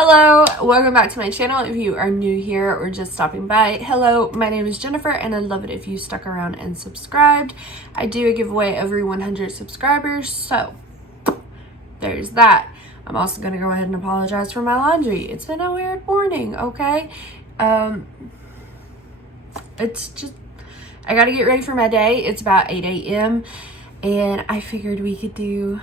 Hello, welcome back to my channel. If you are new here or just stopping by, hello, my name is Jennifer and I'd love it if you stuck around and subscribed. I do a giveaway every 100 subscribers, so there's that. I'm also going to go ahead and apologize for my laundry. It's been a weird morning, okay? It's just, I got to get ready for my day. It's about 8 a.m. and I figured we could do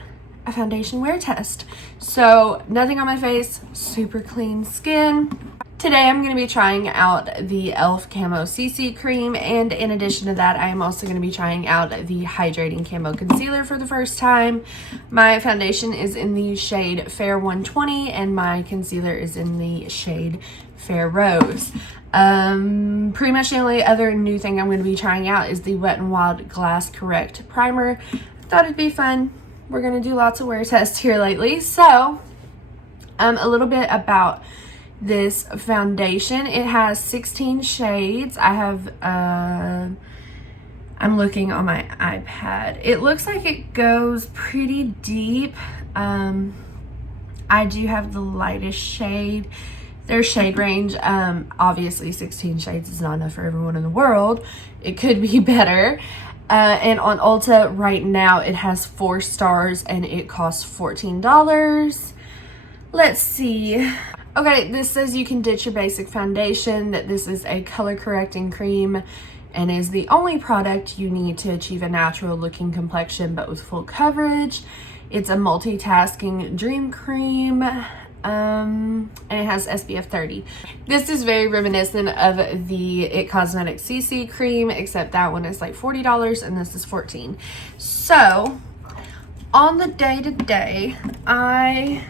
a foundation wear test. So nothing on my face, super clean skin. Today I'm going to be trying out the e.l.f. Camo CC cream, and in addition to that I am also going to be trying out the hydrating camo concealer for the first time. My foundation is in the shade Fair 120 and my concealer is in the shade Fair Rose. Pretty much the only other new thing I'm going to be trying out is the Wet n Wild Glass Correct primer. Thought it'd be fun. We're going to do lots of wear tests here lately. So, a little bit about this foundation. It has 16 shades. I have, I'm looking on my iPad. It looks like it goes pretty deep. I do have the lightest shade. Their shade range, obviously 16 shades is not enough for everyone in the world. It could be better. And on Ulta right now it has 4 stars and it costs $14. Let's see. Okay, this says you can ditch your basic foundation, that this is a color correcting cream and is the only product you need to achieve a natural looking complexion but with full coverage. It's a multitasking dream cream. And it has SPF 30. This is very reminiscent of the It Cosmetics CC cream, except that one is like $40 and this is $14. So, on the day-to-day, I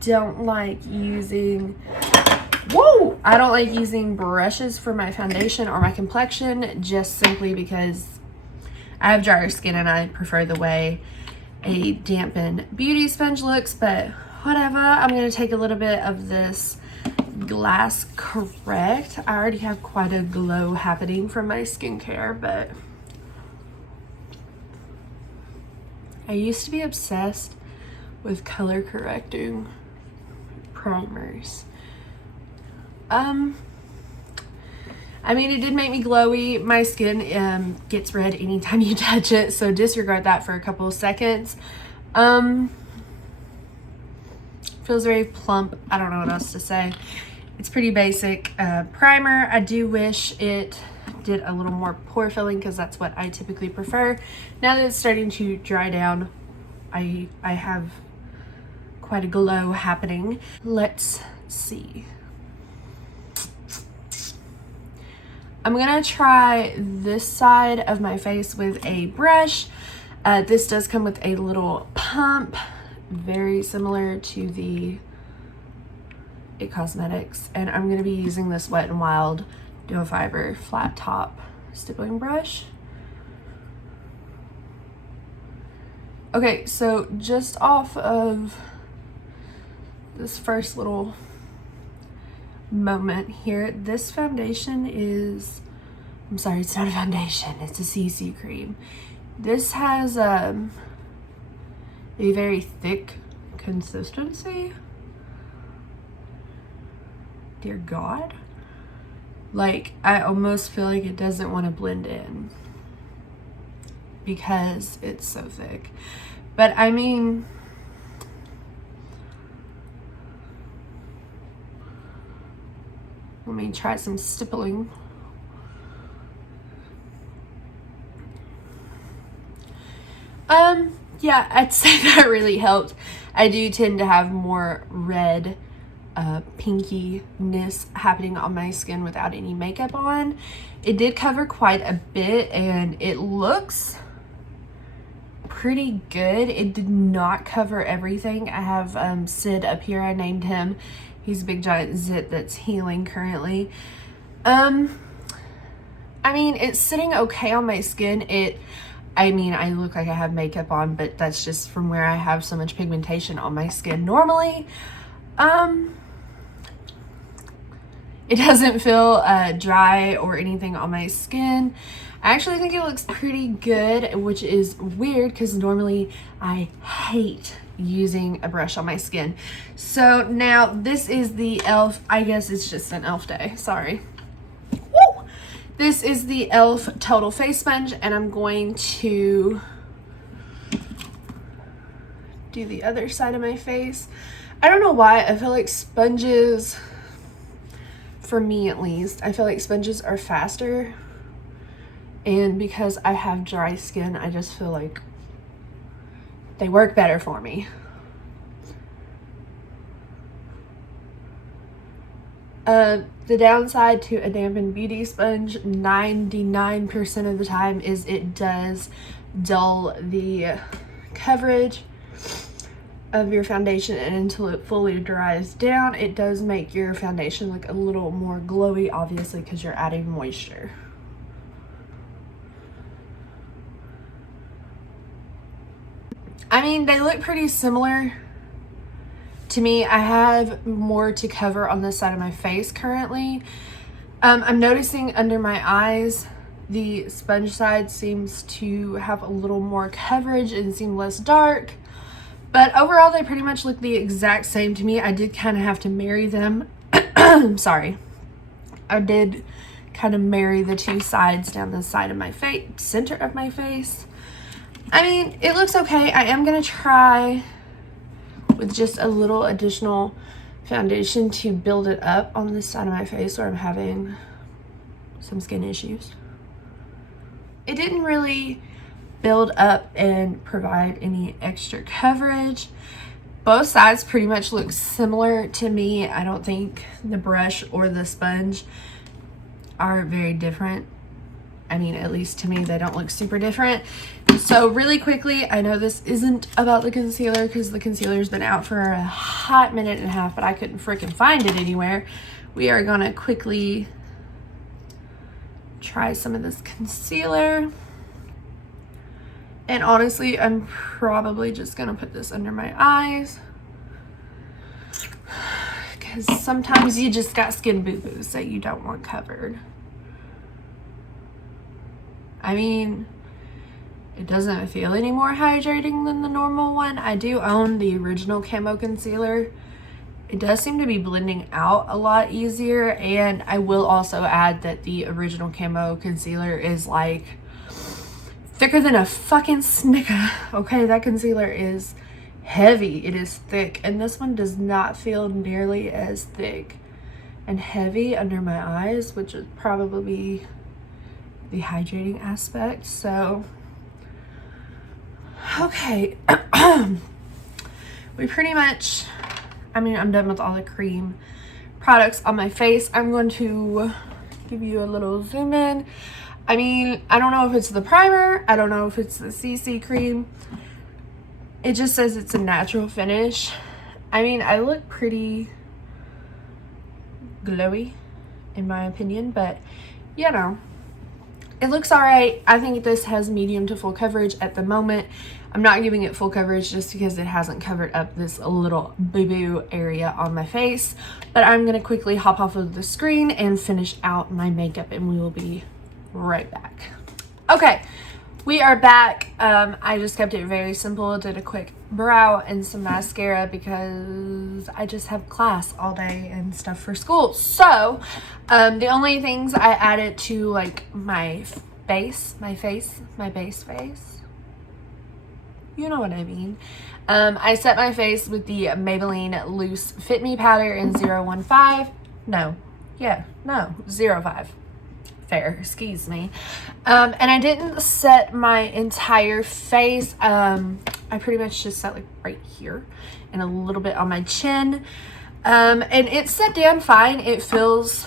don't like using brushes for my foundation or my complexion, just simply because I have drier skin and I prefer the way a dampened beauty sponge looks, but whatever. I'm going to take a little bit of this Glass Correct. I already have quite a glow happening from my skincare, but I used to be obsessed with color correcting primers. I mean, it did make me glowy. My skin gets red anytime you touch it, so disregard that for a couple of seconds. Feels very plump. I don't know what else to say. It's pretty basic primer. I do wish it did a little more pore filling because that's what I typically prefer. Now that it's starting to dry down, I have quite a glow happening. Let's see. I'm gonna try this side of my face with a brush. This does come with a little pump, very similar to the It Cosmetics, and I'm going to be using this Wet n Wild Duo Fiber flat top stippling brush. Okay, so just off of this first little moment here, this foundation is, I'm sorry, it's not a foundation, it's a CC cream. This has a very thick consistency. Dear God. Like, I almost feel like it doesn't want to blend in because it's so thick. But I mean, let me try some stippling. Yeah, I'd say that really helped. I do tend to have more red pinkiness happening on my skin without any makeup on. It did cover quite a bit and it looks pretty good. It did not cover everything. I have Sid up here. I named him. He's a big giant zit that's healing currently. I mean, it's sitting okay on my skin. I mean, I look like I have makeup on, but that's just from where I have so much pigmentation on my skin normally. It doesn't feel dry or anything on my skin. I actually think it looks pretty good, which is weird because normally I hate using a brush on my skin. So now this is the e.l.f. I guess it's just an e.l.f. day, sorry. Woo! This is the e.l.f. Total Face Sponge, and I'm going to do the other side of my face. I don't know why, I feel like sponges, for me at least, I feel like sponges are faster, and because I have dry skin, I just feel like they work better for me. The downside to a dampened beauty sponge 99% of the time is it does dull the coverage of your foundation, and until it fully dries down, it does make your foundation look a little more glowy, obviously because you're adding moisture. I mean, they look pretty similar to me. I have more to cover on this side of my face currently. I'm noticing under my eyes, the sponge side seems to have a little more coverage and seem less dark. But overall, they pretty much look the exact same to me. I did kind of have to marry them. Sorry. I did kind of marry the two sides down the side of my face, center of my face. I mean, it looks okay. I am going to try with just a little additional foundation to build it up on this side of my face where I'm having some skin issues. It didn't really build up and provide any extra coverage. Both sides pretty much look similar to me. I don't think the brush or the sponge are very different. I mean, at least to me, they don't look super different. So really quickly, I know this isn't about the concealer because the concealer's been out for a hot minute and a half, but I couldn't freaking find it anywhere. We are gonna quickly try some of this concealer. And honestly, I'm probably just gonna put this under my eyes because sometimes you just got skin boo-boos that you don't want covered. I mean, it doesn't feel any more hydrating than the normal one. I do own the original Camo concealer. It does seem to be blending out a lot easier, and I will also add that the original Camo concealer is like thicker than a fucking Snicker. Okay, that concealer is heavy. It is thick, and this one does not feel nearly as thick and heavy under my eyes, which would probably be the hydrating aspect. So okay. We pretty much, I mean, I'm done with all the cream products on my face. I'm going to give you a little zoom in. I mean, I don't know if it's the primer, I don't know if it's the CC cream. It just says it's a natural finish. I mean, I look pretty glowy in my opinion, but you know, it looks all right. I think this has medium to full coverage at the moment. I'm not giving it full coverage just because it hasn't covered up this little boo-boo area on my face. But I'm going to quickly hop off of the screen and finish out my makeup, and we will be right back. Okay, we are back. I just kept it very simple. Did a quick brow and some mascara because I just have class all day and stuff for school. So the only things I added to like my base face, you know what I mean. I set my face with the Maybelline Loose Fit Me powder in 015. No, 05. Fair, excuse me. And I didn't set my entire face. I pretty much just set like right here and a little bit on my chin. And it set down fine. It feels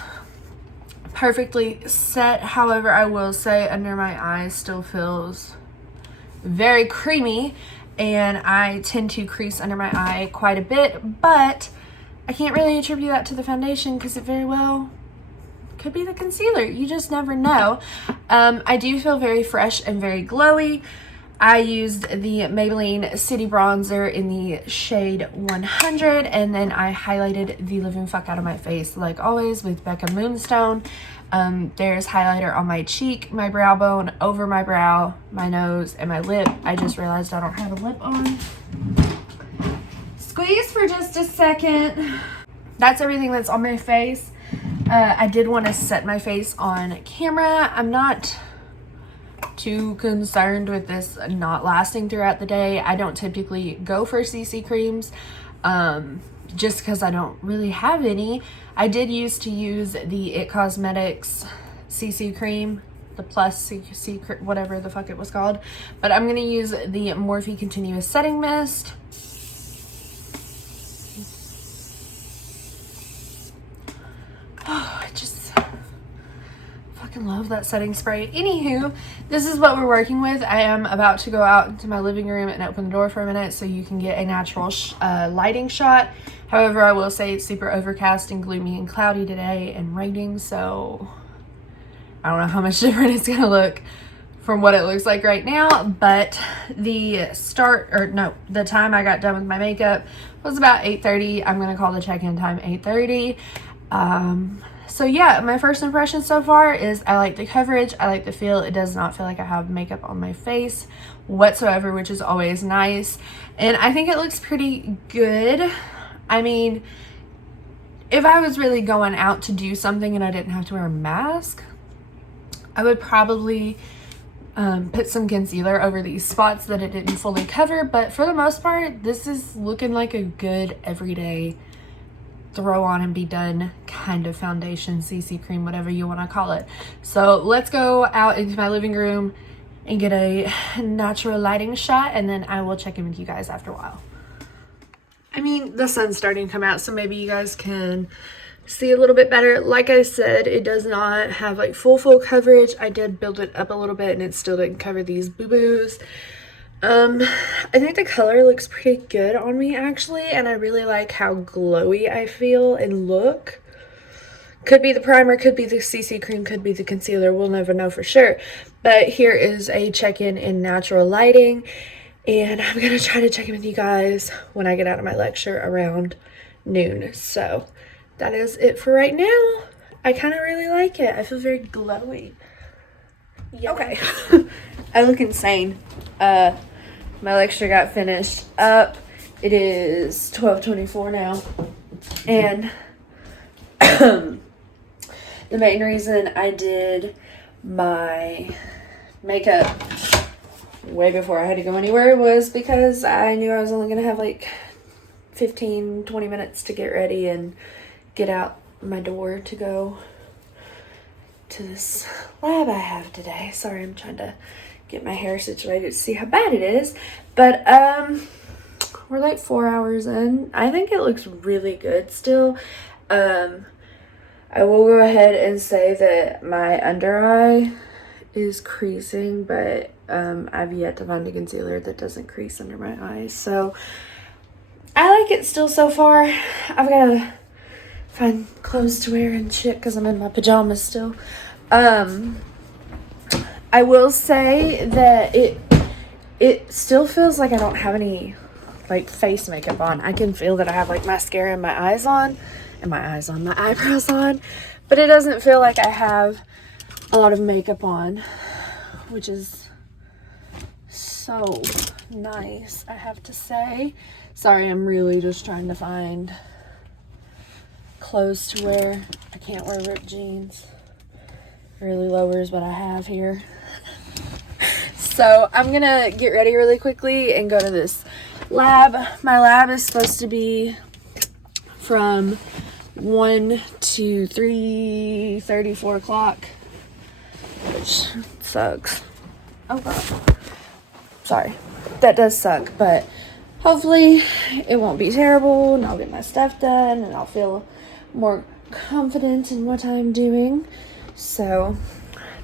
perfectly set. However, I will say under my eyes still feels very creamy, and I tend to crease under my eye quite a bit, but I can't really attribute that to the foundation because it very well could be the concealer. You just never know. I do feel very fresh and very glowy. I used the Maybelline City Bronzer in the shade 100, and then I highlighted the living fuck out of my face like always with Becca Moonstone. There's highlighter on my cheek, my brow bone, over my brow, my nose, and my lip. I just realized I don't have a lip on. squeeze for just a second. That's everything that's on my face. I did want to set my face on camera. I'm not too concerned with this not lasting throughout the day. I don't typically go for CC creams just because I don't really have any. I did used to use the It Cosmetics CC cream, the plus CC, whatever the fuck it was called, but I'm gonna use the Morphe Continuous Setting Mist. Oh, I just fucking love that setting spray. Anywho, this is what we're working with. I am about to go out into my living room and open the door for a minute so you can get a natural lighting shot. However, I will say it's super overcast and gloomy and cloudy today and raining, so I don't know how much different it's gonna look from what it looks like right now, but the time I got done with my makeup was about 8:30. I'm gonna call the check-in time 8:30. So yeah, my first impression so far is I like the coverage, I like the feel. It does not feel like I have makeup on my face whatsoever, which is always nice, and I think it looks pretty good. I mean, if I was really going out to do something and I didn't have to wear a mask, I would probably put some concealer over these spots that it didn't fully cover, but for the most part, this is looking like a good everyday throw on and be done kind of foundation, CC cream, whatever you want to call it. So let's go out into my living room and get a natural lighting shot, and then I will check in with you guys after a while. I mean, the sun's starting to come out, so maybe you guys can see a little bit better. Like I said, it does not have like full coverage. I did build it up a little bit and it still didn't cover these boo-boos. I think the color looks pretty good on me actually, and I really like how glowy I feel and look. Could be the primer, could be the CC cream, could be the concealer. We'll never know for sure. But here is a check-in in natural lighting, and I'm gonna try to check in with you guys when I get out of my lecture around noon. So that is it for right now. I kind of really like it. I feel very glowy. Yeah. Okay. I look insane. My lecture got finished up. It is 12:24 now. And the main reason I did my makeup way before I had to go anywhere was because I knew I was only going to have like 15-20 minutes to get ready and get out my door to go to this lab I have today. Sorry, I'm trying to get my hair situated to see how bad it is, but we're like 4 hours in. I think it looks really good still. I will go ahead and say that my under eye is creasing, but I've yet to find a concealer that doesn't crease under my eyes, so I like it still so far. I've got to find clothes to wear and shit because I'm in my pajamas still. I will say that it still feels like I don't have any like face makeup on. I can feel that I have like mascara and my eyes on and my eyebrows on, but it doesn't feel like I have a lot of makeup on, which is so nice, I have to say. Sorry, I'm really just trying to find clothes to wear. I can't wear ripped jeans. It really lowers what I have here. So I'm gonna get ready really quickly and go to this lab. My lab is supposed to be from 1 to 3:30, 4 o'clock, which sucks. Oh god, sorry, that does suck, but hopefully it won't be terrible and I'll get my stuff done and I'll feel more confident in what I'm doing. So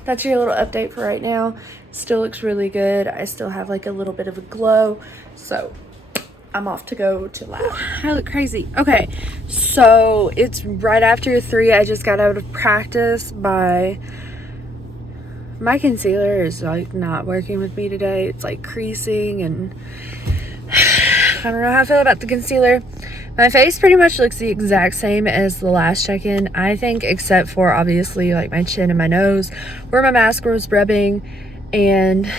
that's your little update for right now. Still looks really good. I still have like a little bit of a glow, so I'm off to go to lab. I look crazy. Okay, so it's right after 3. I just got out of practice. My concealer is like not working with me today. It's like creasing, and I don't know how I feel about the concealer. My face pretty much looks the exact same as the last check-in, I think, except for obviously like my chin and my nose where my mascara was rubbing. And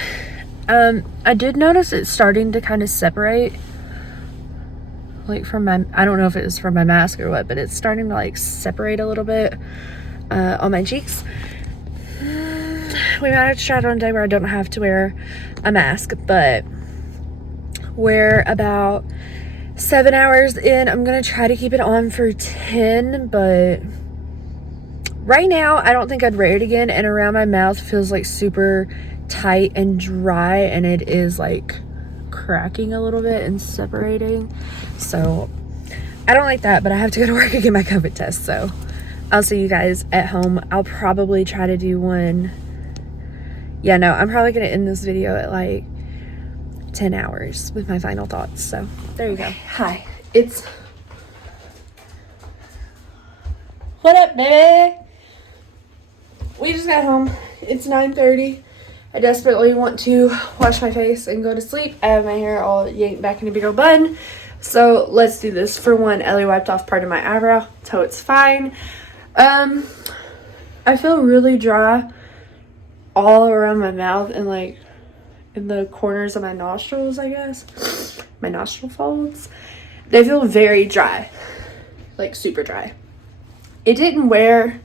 I did notice it's starting to kind of separate like from my, I don't know if it was from my mask or what, but it's starting to like separate a little bit on my cheeks. We might have to try it on a day where I don't have to wear a mask, but we're about 7 hours in. I'm gonna try to keep it on for 10, but right now I don't think I'd wear it again, and around my mouth feels like super tight and dry, and it is like cracking a little bit and separating, so I don't like that. But I have to go to work and get my COVID test, so I'll see you guys at home. I'll probably try to do one. Yeah, no, I'm probably gonna end this video at like 10 hours with my final thoughts. So there you go. Hi, it's, what up, baby? We just got home. It's 9:30. I desperately want to wash my face and go to sleep. I have my hair all yanked back in a big old bun, so let's do this. For one, Ellie wiped off part of my eyebrow, so it's fine. I feel really dry all around my mouth and like in the corners of my nostrils, I guess. My nostril folds. They feel very dry. Like super dry. It didn't wear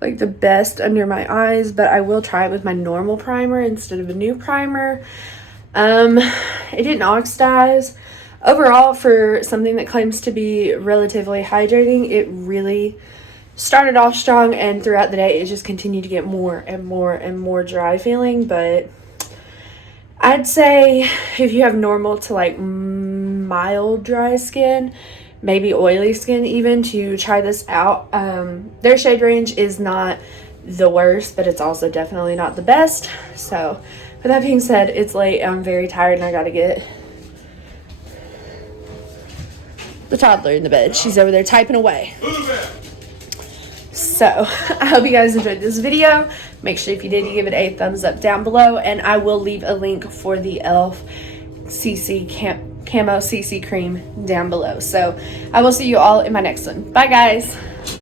like the best under my eyes, but I will try it with my normal primer instead of a new primer. It didn't oxidize. Overall, for something that claims to be relatively hydrating, it really started off strong, and throughout the day it just continued to get more and more and more dry feeling. But I'd say if you have normal to like mild dry skin, maybe oily skin even, to try this out. Their shade range is not the worst, but it's also definitely not the best. So with that being said, it's late, I'm very tired, and I gotta get the toddler in the bed. She's over there typing away. So I hope you guys enjoyed this video. Make sure if you did, you give it a thumbs up down below, and I will leave a link for the e.l.f. CC Camo CC cream down below. So I will see you all in my next one. Bye guys.